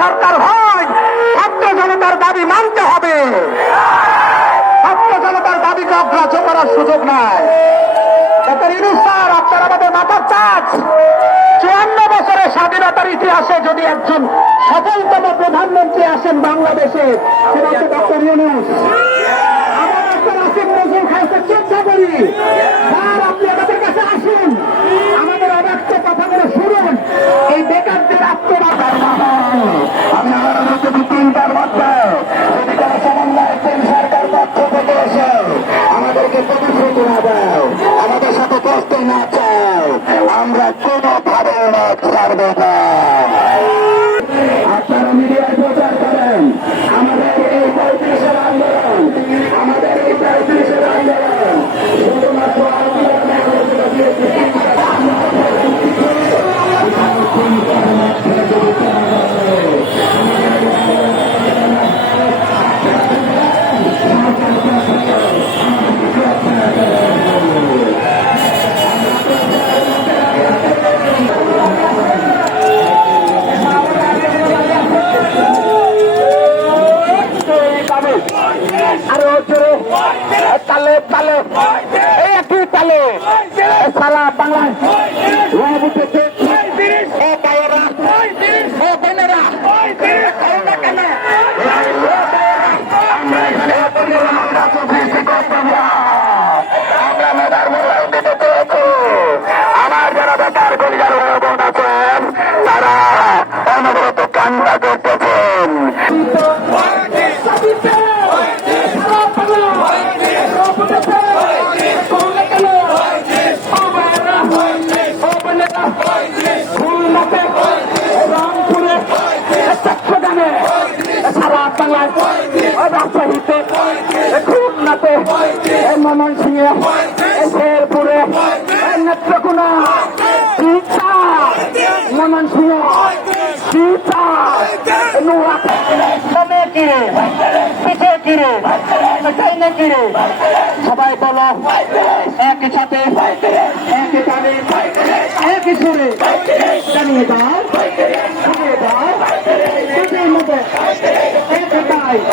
সরকার হয়, ছাত্র জনতার দাবি মানতে হবে। ছাত্র জনতার দাবিকে অগ্রাহ্য করার সুযোগ নাই। চুয়ান্ন বছরের স্বাধীনতার ইতিহাসে যদি একজন প্রধানমন্ত্রী আসেন বাংলাদেশে খাইতে করি। আমাদের সাথে বসতে না চাও। আমরা কোনোভাবে ছাড়বো না। তালে তালে। একটি তালে। কেন? আমরা যারা বেকার পরিবার আছেন তারা অনবরত কান্না করতেছেন সারা বাংলায় রাজশাহীতে খুলনাতে ময়মনসিংহে শেরপুরে নেত্রকোনা সীতা ময়মনসিংহ সীতা নোয়াখালী কিরে পিছিয়ে কিরে চাই না কিরে সবাই বলো একই সাথে একই তালে একই সুরে জানিয়ে দাও দাও মতো একটাই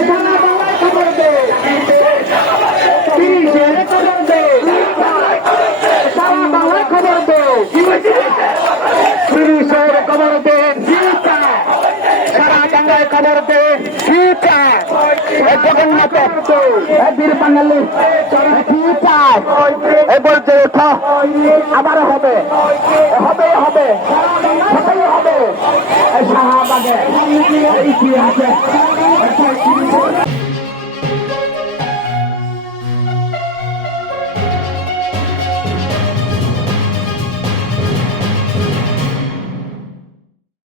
সারা বাংলায় খবর দে তিরিশের খবর দে সারা বাংলায় খবর আবার হবে হবে হবে হবে ইতিহাসে